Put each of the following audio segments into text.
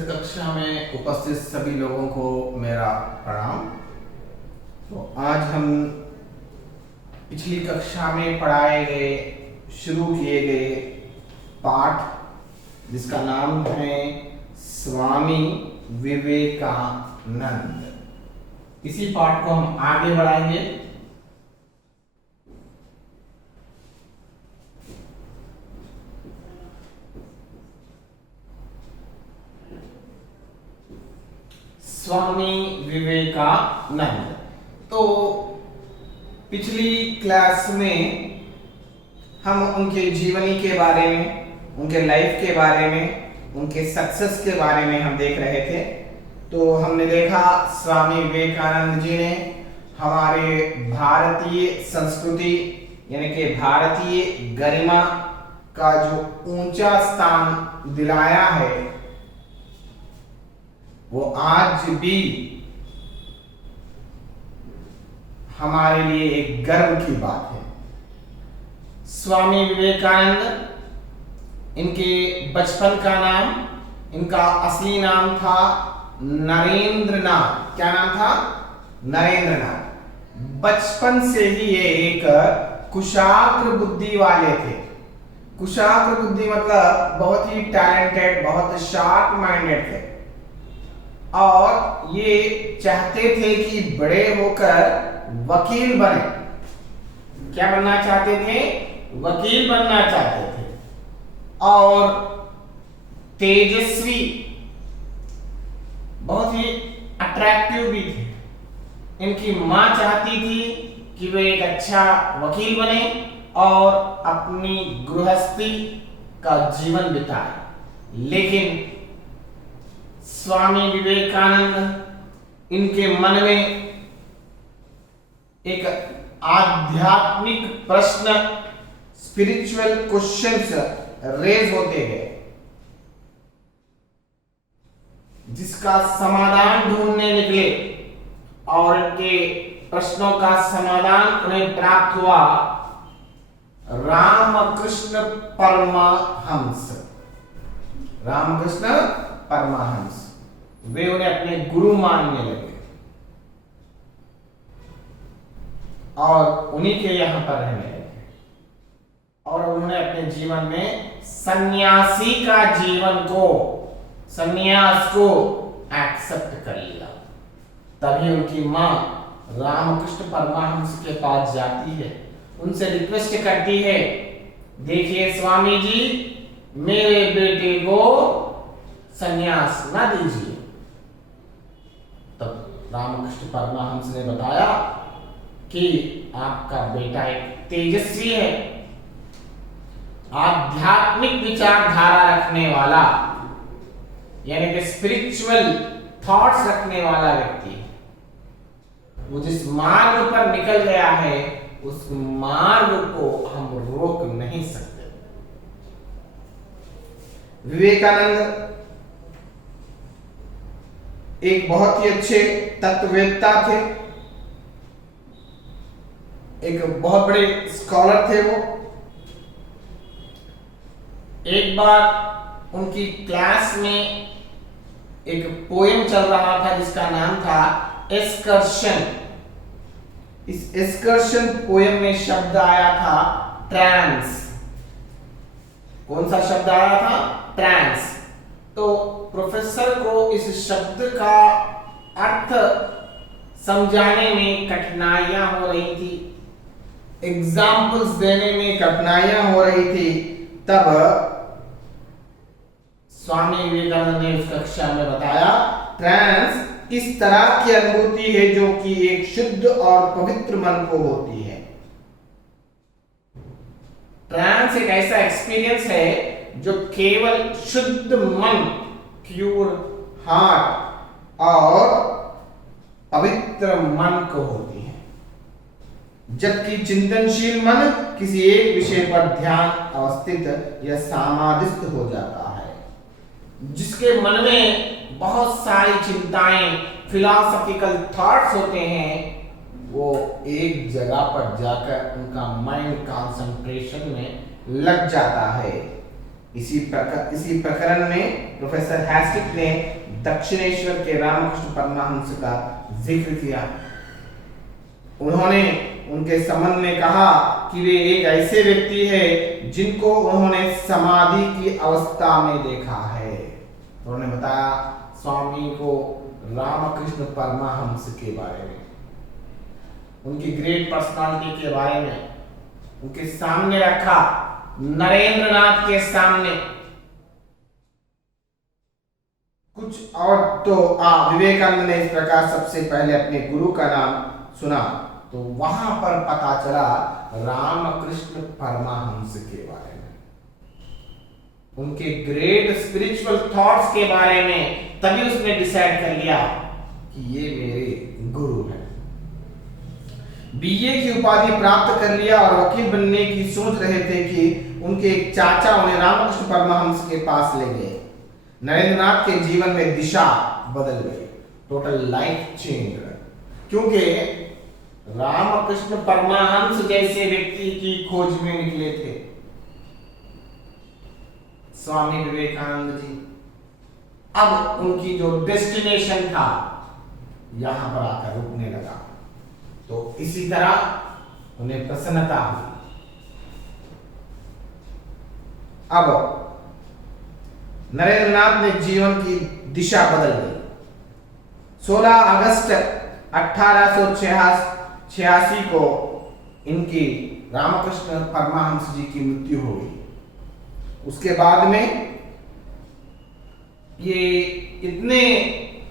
कक्षा में उपस्थित सभी लोगों को मेरा प्रणाम। तो आज हम पिछली कक्षा में पढ़ाए गए शुरू किए गए पाठ जिसका नाम है स्वामी विवेकानंद, इसी पाठ को हम आगे बढ़ाएंगे। स्वामी विवेकानंद। तो पिछली क्लास में हम उनके जीवनी के बारे में, उनके लाइफ के बारे में, उनके सक्सेस के बारे में हम देख रहे थे। तो हमने देखा स्वामी विवेकानंद जी ने हमारे भारतीय संस्कृति यानी कि भारतीय गरिमा का जो ऊंचा स्थान दिलाया है वो आज भी हमारे लिए एक गर्व की बात है। स्वामी विवेकानंद, इनके बचपन का नाम, इनका असली नाम था नरेंद्रनाथ। क्या नाम था? नरेंद्रनाथ। बचपन से ही ये एक कुशाग्र बुद्धि वाले थे। कुशाग्र बुद्धि मतलब बहुत ही टैलेंटेड, बहुत शार्प माइंडेड थे और ये चाहते थे कि बड़े होकर वकील बने। क्या बनना चाहते थे? वकील बनना चाहते थे। और तेजस्वी, बहुत ही अट्रैक्टिव भी थे। इनकी मां चाहती थी कि वे एक अच्छा वकील बने और अपनी गृहस्थी का जीवन बिताए। लेकिन स्वामी विवेकानंद, इनके मन में एक आध्यात्मिक प्रश्न, स्पिरिचुअल क्वेश्चंस रेज होते गए जिसका समाधान ढूंढने निकले और इनके प्रश्नों का समाधान उन्हें प्राप्त हुआ रामकृष्ण परमहंस। रामकृष्ण परमहंस, वे उन्हें अपने गुरु मानने लगे और उन्हीं के यहां पर रहने लगे और उन्होंने अपने जीवन में सन्यासी का जीवन को, सन्यास को एक्सेप्ट कर लिया। तभी उनकी मां रामकृष्ण परमहंस के पास जाती है, उनसे रिक्वेस्ट करती है, देखिए स्वामी जी, मेरे बेटे को सन्यास ना दीजिए। तब रामकृष्ण परमहंस ने बताया कि आपका बेटा एक तेजस्वी है, आध्यात्मिक विचारधारा रखने वाला यानी कि स्पिरिचुअल थॉट्स रखने वाला व्यक्ति है। वो जिस मार्ग पर निकल गया है उस मार्ग को हम रोक नहीं सकते। विवेकानंद एक बहुत ही अच्छे तत्ववेत्ता थे, एक बहुत बड़े स्कॉलर थे वो। एक बार उनकी क्लास में एक पोएम चल रहा था जिसका नाम था एस्कर्शन। इस एस्कर्शन पोएम में शब्द आया था ट्रांस। कौन सा शब्द आया था? ट्रांस। तो प्रोफेसर को इस शब्द का अर्थ समझाने में कठिनाइयां हो रही थी, एग्जाम्पल्स देने में कठिनाइयां हो रही थी। तब स्वामी विवेकानंद ने उस कक्षा में बताया, ट्रांस इस तरह की अनुभूति है जो कि एक शुद्ध और पवित्र मन को होती है। ट्रांस एक ऐसा एक्सपीरियंस है जो केवल शुद्ध मन, प्योर हार्ट और पवित्र मन को होती है, जबकि चिंतनशील मन किसी एक विषय पर ध्यान अवस्थित या समाधिस्थ हो जाता है। जिसके मन में बहुत सारी चिंताएं, फिलॉसफिकल थॉट्स होते हैं, वो एक जगह पर जाकर उनका माइंड कंसंट्रेशन में लग जाता है। इसी प्रकरण में प्रोफेसर हैस्टिक ने दक्षिणेश्वर के रामकृष्ण परमहंस का जिक्र किया। उन्होंने उनके संबंध में कहा कि वे एक ऐसे व्यक्ति है जिनको उन्होंने समाधि की अवस्था में देखा है। उन्होंने बताया स्वामी को रामकृष्ण परमहंस के बारे में, उनकी ग्रेट पर्सनालिटी के बारे में, उनके सामने रखा, नरेंद्रनाथ के सामने। कुछ और तो विवेकानंद ने इस प्रकार सबसे पहले अपने गुरु का नाम सुना तो वहां पर पता चला रामकृष्ण परमहंस के बारे में, उनके ग्रेट स्पिरिचुअल थॉट्स के बारे में। तभी उसने डिसाइड कर लिया कि ये मेरे गुरु हैं। बीए की उपाधि प्राप्त कर लिया और वकील बनने की सोच रहे थे कि उनके एक चाचा उन्हें रामकृष्ण परमहंस के पास ले गए। नरेंद्रनाथ के जीवन में दिशा बदल गई, टोटल लाइफ चेंज। क्योंकि रामकृष्ण परमहंस जैसे व्यक्ति की खोज में निकले थे स्वामी विवेकानंद जी। अब उनकी जो डेस्टिनेशन था यहां पर आकर रुकने लगा, तो इसी तरह उन्हें प्रसन्नता हुई। अब नरेंद्रनाथ ने जीवन की दिशा बदल गई। 16 अगस्त 1886 को इनकी रामकृष्ण परमहंस जी की मृत्यु हो गई। उसके बाद में ये इतने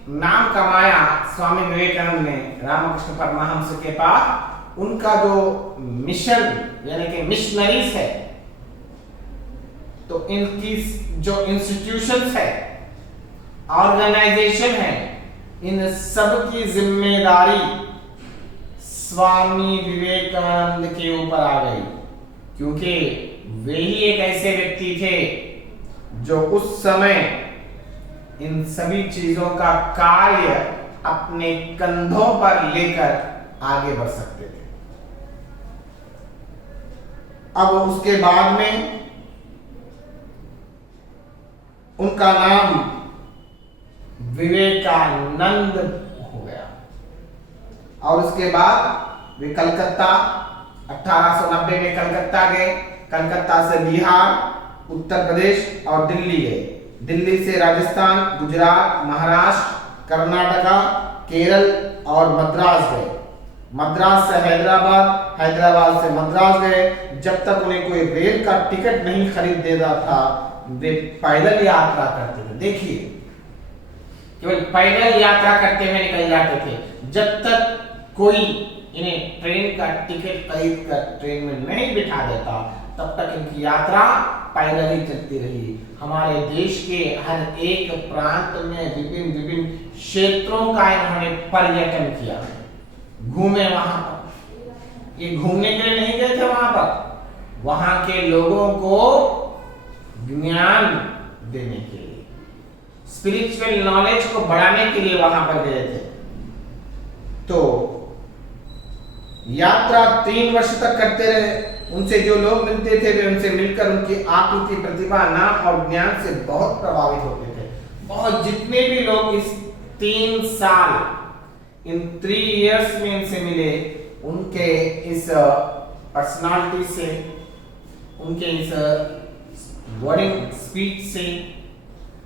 नाम कमाया स्वामी विवेकानंद ने रामकृष्ण परमहंस के पास, उनका जो मिशन यानी कि मिशनरीज है, तो इनकी जो इंस्टीट्यूशंस है, ऑर्गेनाइजेशन है, इन सब की जिम्मेदारी स्वामी विवेकानंद के ऊपर आ गई। क्योंकि वे ही एक ऐसे व्यक्ति थे जो उस समय इन सभी चीजों का कार्य अपने कंधों पर लेकर आगे बढ़ सकते थे। अब उसके बाद में उनका नाम विवेकानंद हो गया और उसके बाद वे कलकत्ता 1890 में कलकत्ता गए। कलकत्ता से बिहार, उत्तर प्रदेश और दिल्ली गए। दिल्ली से राजस्थान, गुजरात, महाराष्ट्र, कर्नाटका, केरल और मद्रास गए। मद्रास से हैदराबाद, हैदराबाद से मद्रास गए। जब तक उन्हें कोई रेल का टिकट नहीं खरीद देता था वे पैदल यात्रा करते थे। देखिए, केवल पैदल यात्रा करते हुए निकल जाते थे। जब तक कोई इन्हें ट्रेन का टिकट खरीद कर ट्रेन में नहीं बिठा देता तब तक इनकी यात्रा पैदल ही चलती रही। हमारे देश के हर एक प्रांत में विभिन्न क्षेत्रों का इन्होंने पर्यटन किया, घूमे वहां पर। ये घूमने के लिए नहीं गए थे वहां पर, वहां के लोगों को ज्ञान देने के लिए, स्पिरिचुअल नॉलेज को बढ़ाने के लिए वहां पर गए थे। तो यात्रा 3 वर्ष तक करते रहे। उनसे जो लोग मिलते थे वे उनसे मिलकर उनकी आकृति, प्रतिभा, नाम और ज्ञान से बहुत प्रभावित होते थे। बहुत जितने भी लोग इस 3 साल इन 3 इयर्स में इनसे मिले, उनके इस पर्सनालिटी से, उनके इस वर्डिंग स्पीच से,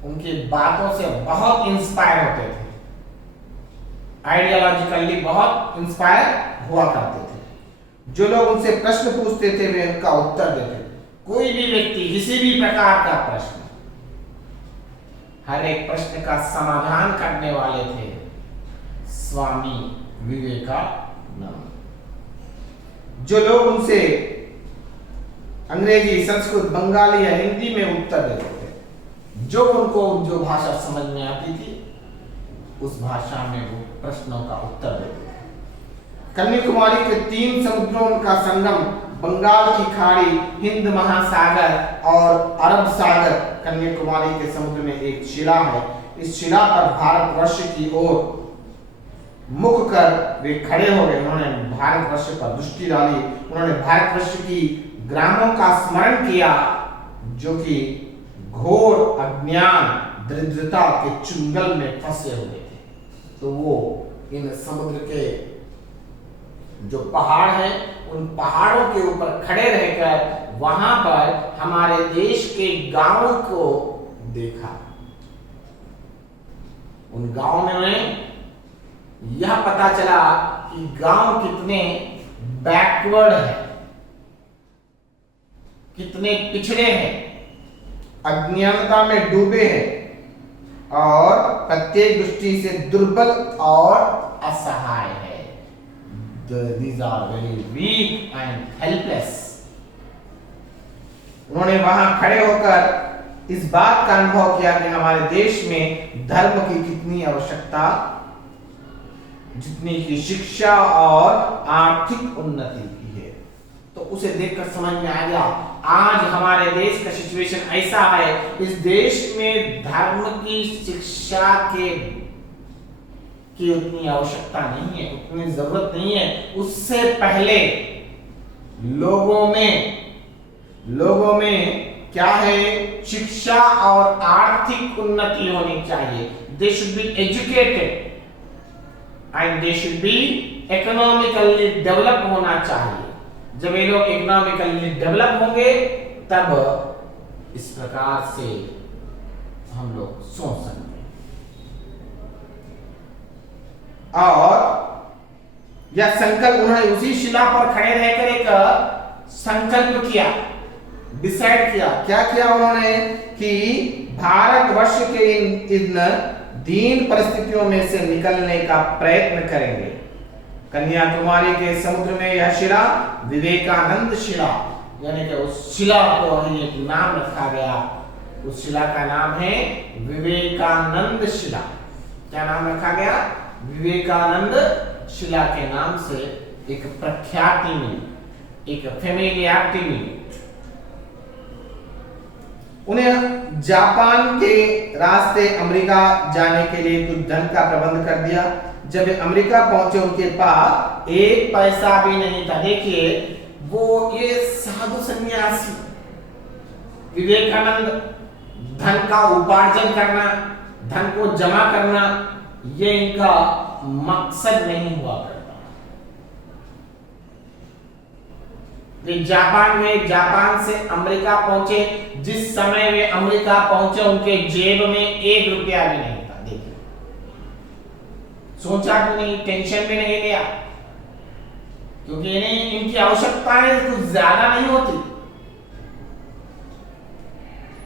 उनकी बातों से बहुत इंस्पायर होते थे। आइडियोलॉजिकली बहुत इंस्पायर हुआ करते थे। जो लोग उनसे प्रश्न पूछते थे वे उनका उत्तर देते थे। कोई भी व्यक्ति किसी भी प्रकार का प्रश्न, हर एक प्रश्न का समाधान करने वाले थे स्वामी विवेकानंद। जो लोग उनसे अंग्रेजी, संस्कृत, बंगाली या हिंदी में उत्तर देते थे, जो उनको जो भाषा समझ में आती थी उस भाषा में वो प्रश्नों का उत्तर देते थे। कन्याकुमारी के 3 समुद्रों का संगम, बंगाल की खाड़ी, हिंद महासागर और अरब सागर, कन्याकुमारी के समुद्र में एक शिला है। इस शिला पर भारतवर्ष की ओर मुख कर वे खड़े हो गए। उन्होंने भारतवर्ष पर दृष्टि डाली। उन्होंने भारतवर्ष की ग्रामों का स्मरण किया जो कि घोर अज्ञान दरिद्रता के चुंगल में फंसे हुए थे। तो वो इन समुद्र के जो पहाड़ हैं उन पहाड़ों के ऊपर खड़े रहकर वहां पर हमारे देश के गांव को देखा। उन गांव में यह पता चला कि गांव कितने बैकवर्ड है, कितने पिछड़े हैं, अज्ञानता में डूबे हैं और प्रत्येक दृष्टि से दुर्बल और असहाय है। These are very weak and helpless. उन्होंने वहां खड़े होकर इस बात का अनुभव किया कि हमारे देश में धर्म की कितनी आवश्यकता, जितनी की शिक्षा और आर्थिक उन्नति की है। तो उसे देखकर समझ में आ गया आज हमारे देश का सिचुएशन ऐसा है, इस देश में धर्म की शिक्षा की उतनी आवश्यकता नहीं है, उतनी जरूरत नहीं है। उससे पहले लोगों में क्या है, शिक्षा और आर्थिक उन्नति होनी चाहिए। They should be educated and they should be economically develop होना चाहिए। जब ये लोग इकोनॉमिकली डेवलप होंगे तब इस प्रकार से हम लोग सोच सकते हैं। और यह संकल्प उन्होंने उसी शिला पर खड़े रहकर एक संकल्प किया, डिसाइड किया। क्या किया उन्होंने कि भारतवर्ष के इन दीन परिस्थितियों में से निकलने का प्रयत्न करेंगे। कन्याकुमारी के समुद्र में यह शिला विवेकानंद शिला, यानी कि उस शिला को एक नाम रखा गया। उस शिला का नाम है विवेकानंद शिला। क्या नाम रखा गया? विवेकानंद शिला के नाम से एक प्रख्याति मिली, एक फेमिलियरिटी मिली। उन्हें जापान के रास्ते अमेरिका जाने के लिए कुछ धन का प्रबंध कर दिया। जब अमेरिका पहुंचे उनके पास एक पैसा भी नहीं था। देखिए वो ये साधु सन्यासी विवेकानंद धन का उपार्जन करना, धन को जमा करना, ये इनका मकसद नहीं हुआ करता। वे जापान से अमेरिका पहुंचे। जिस समय वे अमेरिका पहुंचे उनके जेब में 1 रुपया भी नहीं था। देखिए, सोचा भी नहीं, टेंशन भी नहीं लिया, क्योंकि इन्हें इनकी आवश्यकताएं कुछ ज्यादा नहीं होती।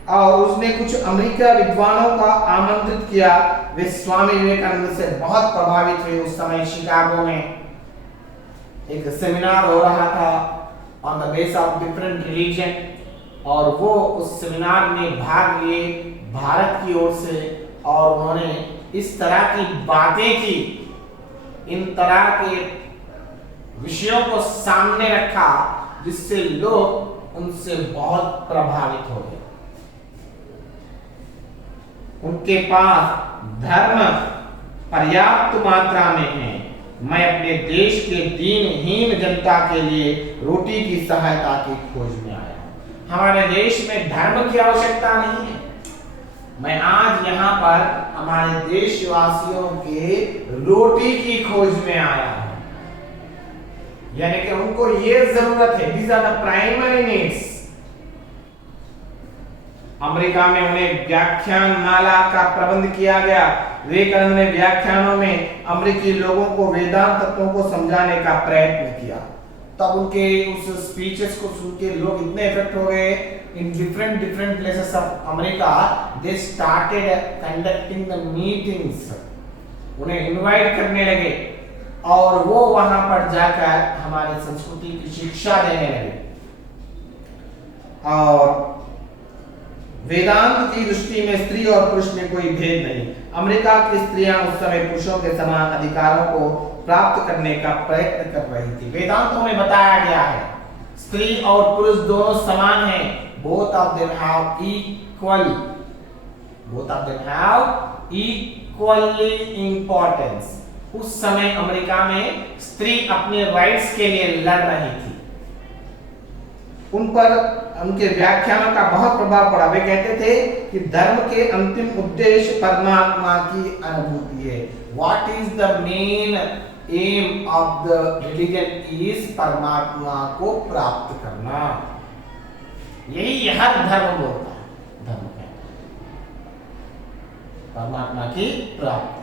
और उसने कुछ अमेरिका विद्वानों का आमंत्रित किया। वे स्वामी विवेकानंद से बहुत प्रभावित हुए। उस समय शिकागो में एक सेमिनार हो रहा था on the base of different religion, और वो उस सेमिनार में भाग लिए भारत की ओर से। और उन्होंने इस तरह की बातें की, इन तरह के विषयों को सामने रखा, जिससे लोग उनसे बहुत प्रभावित हो गए। उनके पास धर्म पर्याप्त मात्रा में है। मैं अपने देश के दीनहीन जनता के लिए रोटी की सहायता की खोज में आया हूं। हमारे देश में धर्म की आवश्यकता नहीं है। मैं आज यहाँ पर हमारे देशवासियों के रोटी की खोज में आया हूं, यानी कि उनको ये जरूरत है। These are the primary needs. America में उन्हें व्याख्यान माला का प्रबंध किया गया। विवेकानंद ने व्याख्यानों में अमेरिकी लोगों को वेदांत तत्वों को समझाने का प्रयत्न किया। तब उनके उस स्पीचेस को सुन के लोग इतने इफेक्ट हो गए। In different places of America they started conducting the meetings. उन्हें इनवाइट करने लगे और वो वहां पर जाकर हमारी संस्कृति की शिक्षा देने लगे। और वेदांत की दृष्टि में स्त्री और पुरुष में कोई भेद नहीं। अमेरिका की स्त्रियां उस समय पुरुषों के समान अधिकारों को प्राप्त करने का प्रयत्न कर रही थी। वेदांतों में बताया गया है स्त्री और पुरुष दोनों समान हैं। Both of them have equally importance. उस समय अमेरिका में स्त्री अपने राइट्स के लिए लड़ रही थी। उन पर उनके व्याख्यानों का बहुत प्रभाव पड़ा। वे कहते थे कि धर्म के अंतिम उद्देश्य परमात्मा की अनुभूति है। What is the main M of the religion is परमात्मा को प्राप्त करना। यही हर धर्म बोलता है। धर्म कहता है परमात्मा की प्राप्ति।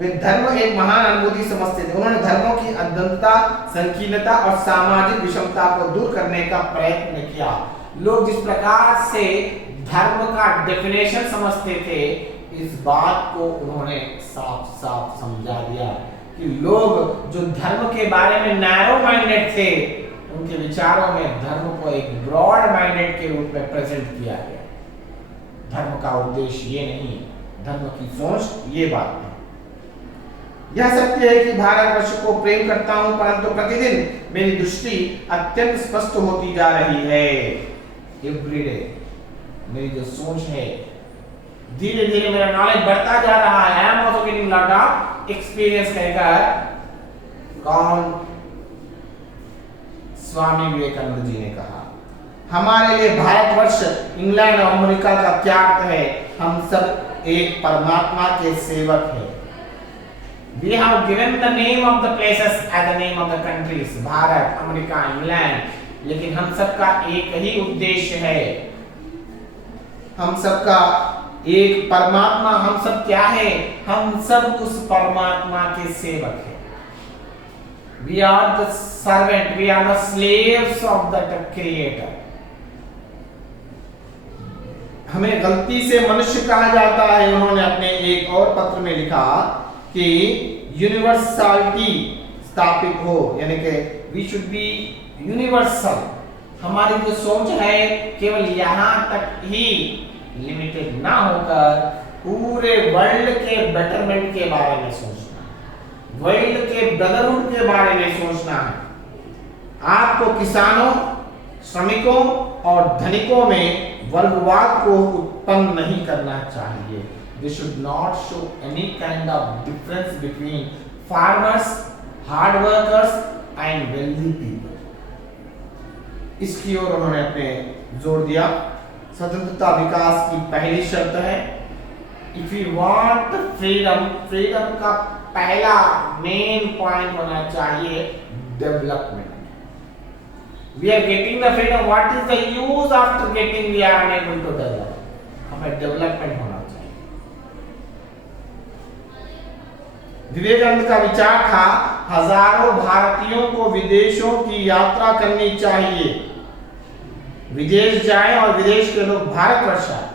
वे धर्म एक महान अनुभूति समझते थे। उन्होंने धर्मों की अद्वैतता, संकीर्णता और सामाजिक विषमता को दूर करने का प्रयत्न किया। लोग जिस प्रकार से धर्म का डेफिनेशन समझते थे, इस बात को उन्होंने साफ साफ समझा दिया कि लोग जो धर्म के बारे में नैरो माइंडेड थे, उनके विचारों में धर्म को एक ब्रॉड माइंडेड के रूप में प्रेजेंट किया गया। धर्म का उद्देश्य ये नहीं, धर्म की सोच ये बात है। यह सत्य है कि भारतवर्ष को प्रेम करता हूं, परंतु प्रतिदिन मेरी दृष्टि अत्यंत स्पष्ट होती जा रही है। एवरीडे मेरी जो सोच है, धीरे धीरे मेरा नॉलेज बढ़ता जा रहा है। I am also getting lot of experience कहकर कौन? स्वामी विवेकानंद जी ने कहा, हमारे लिए भारतवर्ष, इंग्लैंड और अमेरिका का क्या अर्थ है? हम सब एक परमात्मा के सेवक हैं। We have given the name of the places as the name of the countries, Bharat, America, England, लेकिन हम सबका एक ही उद्देश्य है। हम सबका एक परमात्मा। हम सब क्या है? हम सब उस परमात्मा के सेवक हैं। We are the servant, we are the slaves of the Creator. हमें गलती से मनुष्य कहा जाता है। उन्होंने अपने एक और पत्र में लिखा कि यूनिवर्सलिटी स्थापित हो, यानी कि वी शुड बी यूनिवर्सल। हमारी जो सोच है केवल यहाँ तक ही लिमिटेड ना होकर पूरे वर्ल्ड के बेटरमेंट के बारे में सोचना, वर्ल्ड के ब्रदरहुड के बारे में सोचना है। आपको किसानों, श्रमिकों और धनिकों में वर्गवाद को उत्पन्न नहीं करना चाहिए। They should not show any kind of difference between farmers, hard workers and wealthy people. इसकी ओर उन्होंने अपने जोर दिया। स्वतंत्रता विकास की पहली शर्त है। If you want freedom, freedom का पहला मेन पॉइंट होना चाहिए development. We are getting the freedom. What is the use after getting we are unable to develop? हमें डेवलपमेंट होना चाहिए। विवेकानंद का विचार था, हजारों भारतीयों को विदेशों की यात्रा करनी चाहिए। विदेश जाएं और विदेश के लोग भारतवर्ष आए।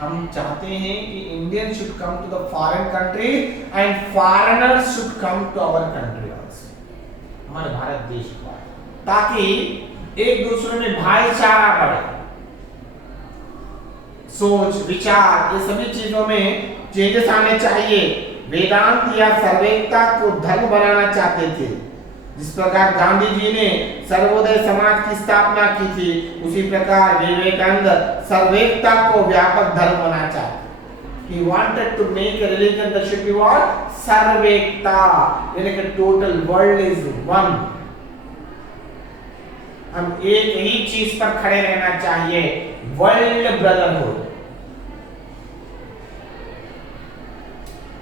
हम चाहते हैं कि Indian should come to the foreign country and foreigners should come to our country also. हमारे भारत देश को आए ताकि एक दूसरे में भाईचारा बढ़े। सोच, विचार, ये सभी चीजों में चेंजेस आने चाहिए। वेदांत या सर्वैकता को धर्म बनाना चाहते थे। जिस प्रकार गांधी जी ने सर्वोदय समाज की स्थापना की थी, उसी प्रकार विवेकानंद सर्वैकता को व्यापक धर्म बनाना चाहते। He wanted to make a religion that should be what? सर्वैकता, यानी कि total world is one। हम एक ही चीज पर खड़े रहना चाहिए, वर्ल्ड ब्रदरहुड।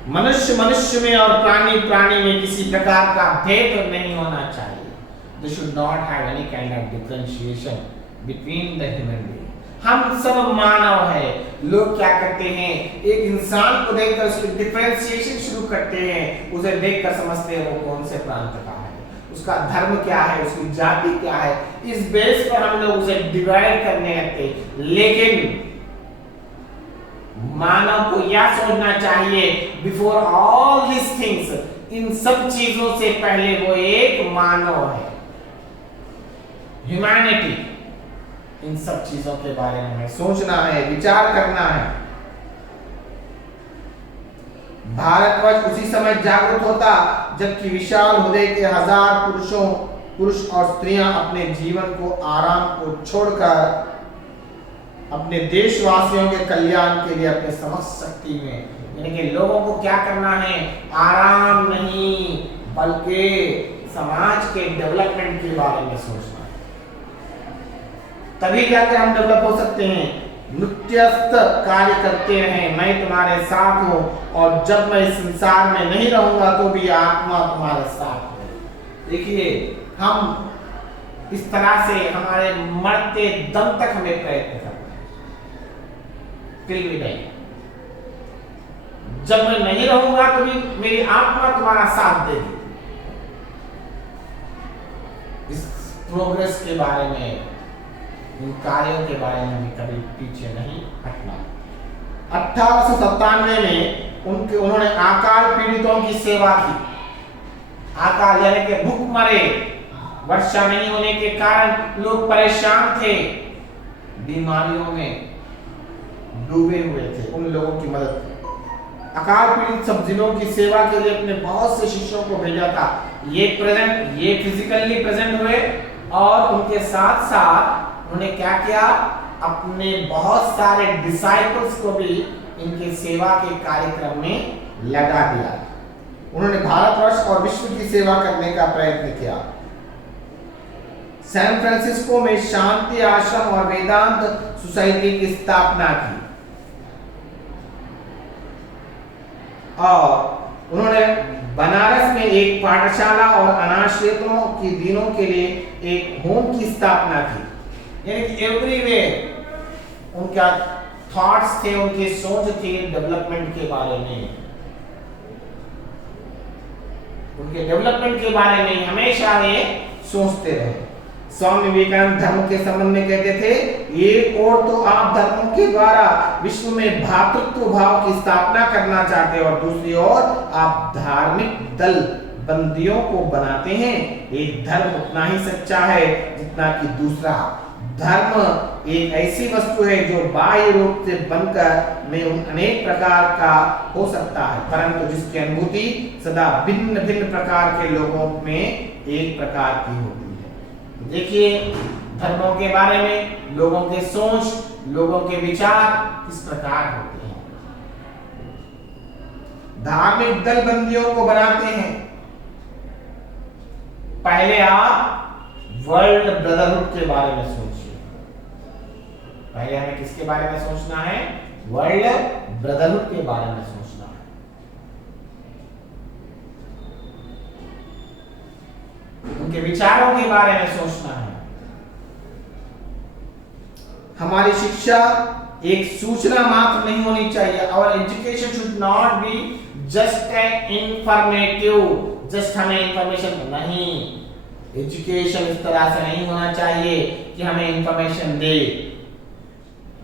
मनुष्य मनुष्य में और प्राणी प्राणी में किसी प्रकार का भेद नहीं होना चाहिए। They should not have any kind of differentiation between the human being. हम सब मानव है। लोग क्या करते हैं, एक इंसान को देखकर उसकी डिफरेंशिएशन शुरू करते हैं। उसे देखकर समझते हैं वो कौन से प्रांत का है, उसका धर्म क्या है, उसकी जाति क्या है। इस बेस पर हम लोग उसे डिवाइड करने लगते हैं। लेकिन मानव को यह सोचना चाहिए, बिफोर ऑल दिस थिंग्स, इन सब चीजों से पहले वो एक मानव है, ह्यूमैनिटी। इन सब चीजों के बारे में सोचना है, विचार करना है। भारतवर्ष उसी समय जागरूक होता जबकि विशाल हृदय के हजार पुरुष और स्त्रियां अपने जीवन को, आराम को छोड़कर अपने देशवासियों के कल्याण के लिए अपने समस्त शक्ति में, यानी कि लोगों को क्या करना है, आराम नहीं बल्कि समाज के डेवलपमेंट के बारे में सोचना है, तभी जाकर हम डेवलप हो सकते हैं। नित्यस्त कार्य करते रहें, मैं तुम्हारे साथ हूं, और जब मैं इस संसार में नहीं रहूंगा तो भी आत्मा तुम्हारे साथ है। देखिए, हम इस तरह से हमारे मरते दम तक हमें प्रयत्न करना है, फिर भी नहीं। जब मैं नहीं रहूंगा तो भी मेरी आत्मा तुम्हारा साथ देगी। इस प्रोग्रेस के बारे में, इन कार्यों के बारे में भी कभी पीछे नहीं हटना। 1897 में उन्होंने अकाल पीड़ितों की सेवा की। अकाल यानी कि भूखमरे, वर्षा नहीं होने के कारण लोग परेशान थे, बीमारियों में डूबे हुए थे, उन लोगों की मदद की। अकाल पीड़ित सब जिलों की सेवा के लिए अपने बहुत से शिष्यों को भेजा था। ये फिजिकली प्रेजेंट हुए, और उनके साथ साथ उन्होंने क्या किया, अपने बहुत सारे डिसाइपल्स को भी इनके सेवा के कार्यक्रम में लगा दिया। उन्होंने भारतवर्ष और विश्व की सेवा करने का प्रयत्न किया। सैन फ्रांसिस्को में शांति आश्रम और वेदांत सोसाइटी की स्थापना की, और उन्होंने बनारस में एक पाठशाला और अनाश्रितों की दिनों के लिए एक होम की स्थापना की। यानी कि एवरीवेयर उनका थॉट्स थे, उनकी सोच थी डेवलपमेंट के बारे में, उनके डेवलपमेंट के बारे में हमेशा ये सोचते रहे। स्वामी विवेकानंद धर्म के संबंध में कहते थे, एक और तो आप धर्मों के द्वारा विश्व में भ्रातृत्व भाव की स्थापना करना चाहते हैं, और दूसरी ओर आप धार्मिक दल बंदियों को बनाते हैं। एक धर्म उतना ही सच्चा है जितना कि दूसरा। धर्म एक ऐसी वस्तु है जो बाह्य रूप से बनकर में अनेक प्रकार का हो सकता है, परंतु जिसकी अनुभूति सदा भिन्न भिन्न प्रकार के लोगों में एक प्रकार की होती है। देखिए, धर्मों के बारे में लोगों के सोच, लोगों के विचार किस प्रकार होते हैं। धार्मिक दल बंदियों को बनाते हैं। पहले आप वर्ल्ड ब्रदरहुड के बारे में सोचिए। पहले हमें किसके बारे में सोचना है? वर्ल्ड ब्रदरहुड के बारे में सोचना है। उनके विचारों के बारे में सोचना है। हमारी शिक्षा एक सूचना मात्र नहीं होनी चाहिए। और education should not be just informative, just हमें इंफॉर्मेशन नहीं। एजुकेशन इस तरह से नहीं होना चाहिए कि हमें इंफॉर्मेशन दे,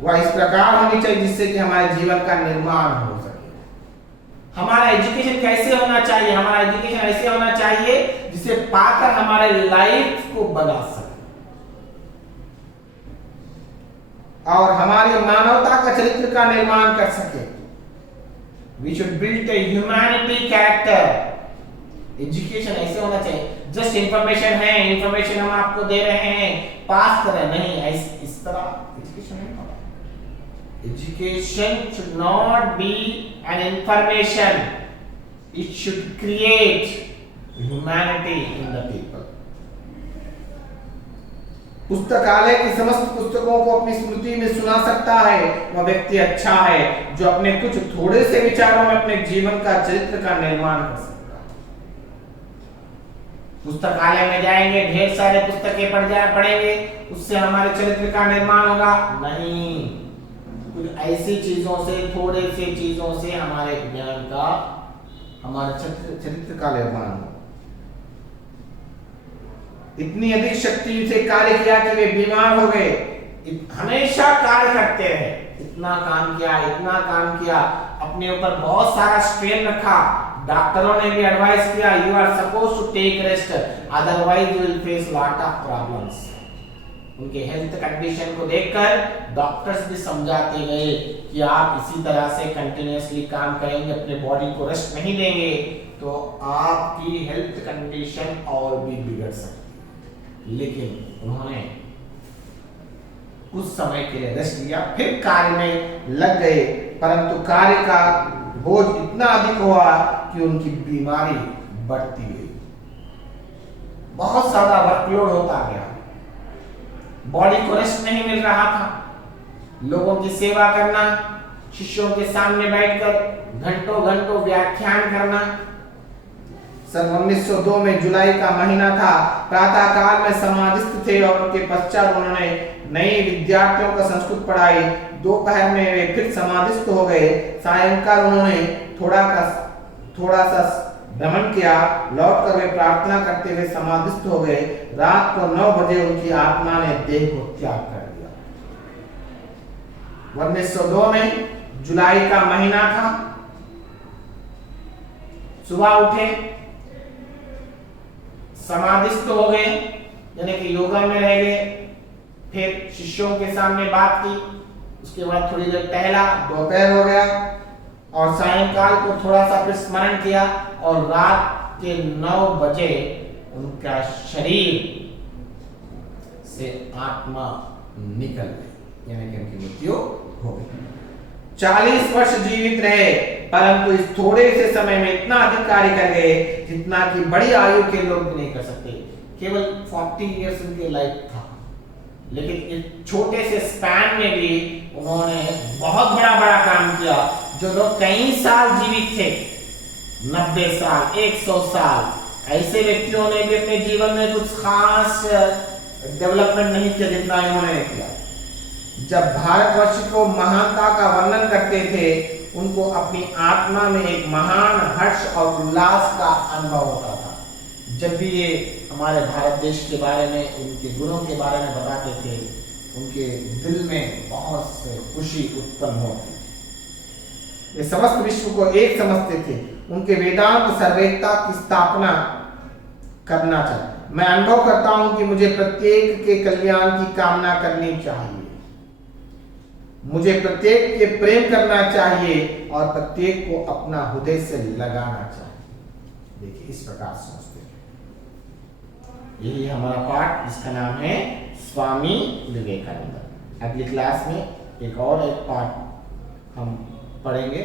वह इस प्रकार होनी चाहिए जिससे कि हमारे जीवन का निर्माण हो सके। हमारा एजुकेशन कैसे होना चाहिए? हमारा एजुकेशन ऐसे होना चाहिए जिसे पाकर हमारे लाइफ को बना सके, और हमारी मानवता का चरित्र का निर्माण कर सके। We should build a humanity character. Education ऐसे होना चाहिए, जस्ट इंफॉर्मेशन है, इंफॉर्मेशन हम आपको दे रहे हैं, पास कर रहे नहीं, इस तरह एजुकेशन नहीं होगा। Education should not be an information. It should create humanity in the people. पुस्तकालय की समस्त पुस्तकों को अपनी स्मृति में सुना सकता है वह व्यक्ति अच्छा है जो अपने कुछ थोड़े से विचारों में अपने जीवन का चरित्र का निर्माण कर सकता है। पुस्तकालय में जाएंगे, ढेर सारे पुस्तकें पढ़ेंगे, उससे हमारे चरित्र का निर्माण होगा? नहीं। कुछ ऐसी चीजों से, थोड़े से चीजों से हमारे ज्ञान का, हमारे चरित्र का निर्माण होगा। इतनी अधिक शक्ति से कार्य किया कि वे बीमार हो गए। हमेशा कार्य करते रहे, इतना काम किया, अपने ऊपर बहुत सारा स्ट्रेन रखा। डॉक्टरों ने भी एडवाइस किया, you are suppose to take rest, otherwise you will face lot of problems. उनके हेल्थ कंडीशन को देखकर डॉक्टर्स भी समझाते गए कि आप इसी तरह से कंटिन्यूअसली काम करेंगे, अपने बॉडी को रेस्ट नहीं देंगे तो आपकी हेल्थ कंडीशन और भी बिगड़ सकती है। लेकिन उन्होंने कुछ समय के लिए रेस्ट लिया, फिर कार्य में लग गए, परंतु कार्य का बोझ इतना अधिक हुआ कि उनकी बीमारी बढ़ती गई। बहुत ज्यादा वर्कलोड होता गया, बॉडी को रेस्ट नहीं मिल रहा था। लोगों की सेवा करना, शिष्यों के सामने बैठकर घंटों घंटों व्याख्यान करना। सन 1902 में जुलाई का महीना था। प्रातः काल में समाधिस्थ थे और उनके पश्चात उन्होंने नए विद्यार्थियों को संस्कृत पढ़ाई। दोपहर में वे फिर समाधिस्थ हो गए। सायंकाल उन्होंने थोड़ा सा भ्रमण किया। लौटकर वे प्रार्थना करते हुए समाधिस्थ हो गए। रात को 9 बजे उनकी आत्मा ने देह को त्याग कर दिया। 1902 में जुलाई का महीना था। सुबह उठे, समाधिस्थ हो गए, यानी कि योगा में रह गए। फिर शिष्यों के सामने बात की, उसके बाद थोड़ी देर टहला, दोपहर हो गया और सायंकाल को थोड़ा सा फिर स्मरण किया और रात के 9 बजे उनका शरीर से आत्मा निकल गई, यानी कि उनकी मृत्यु हो गई। 40 वर्ष जीवित रहे, परंतु इस थोड़े से समय में इतना अधिक कार्य कर गए जितना कि बड़ी आयु के लोग भी नहीं कर सकते। केवल 40 इयर्स उनकी लाइफ था, लेकिन इस छोटे से स्पैन में भी उन्होंने बहुत बड़ा काम किया। जो लोग कई साल जीवित थे, 90 साल, 100 साल, ऐसे व्यक्तियों ने भी अपने जीवन में कुछ खास डेवलपमेंट नहीं किया जितना इन्होंने किया। जब भारतवर्ष को महानता का वर्णन करते थे, उनको अपनी आत्मा में एक महान हर्ष और उल्लास का अनुभव होता था। जब भी ये हमारे भारत देश के बारे में, उनके गुणों के बारे में बताते थे, उनके दिल में बहुत से खुशी उत्पन्न होती। ये समस्त विश्व को एक समझते थे। उनके वेदांत सर्वैकता की स्थापना करना चाहिए। मैं अनुभव करता हूं कि मुझे प्रत्येक के कल्याण की कामना करनी चाहिए, मुझे प्रत्येक के प्रेम करना चाहिए और प्रत्येक को अपना हृदय से लगाना चाहिए। देखिए, इस प्रकार सोचते हैं। यही हमारा पाठ, जिसका नाम है स्वामी विवेकानंद। अगली क्लास में एक पाठ हम पढ़ेंगे।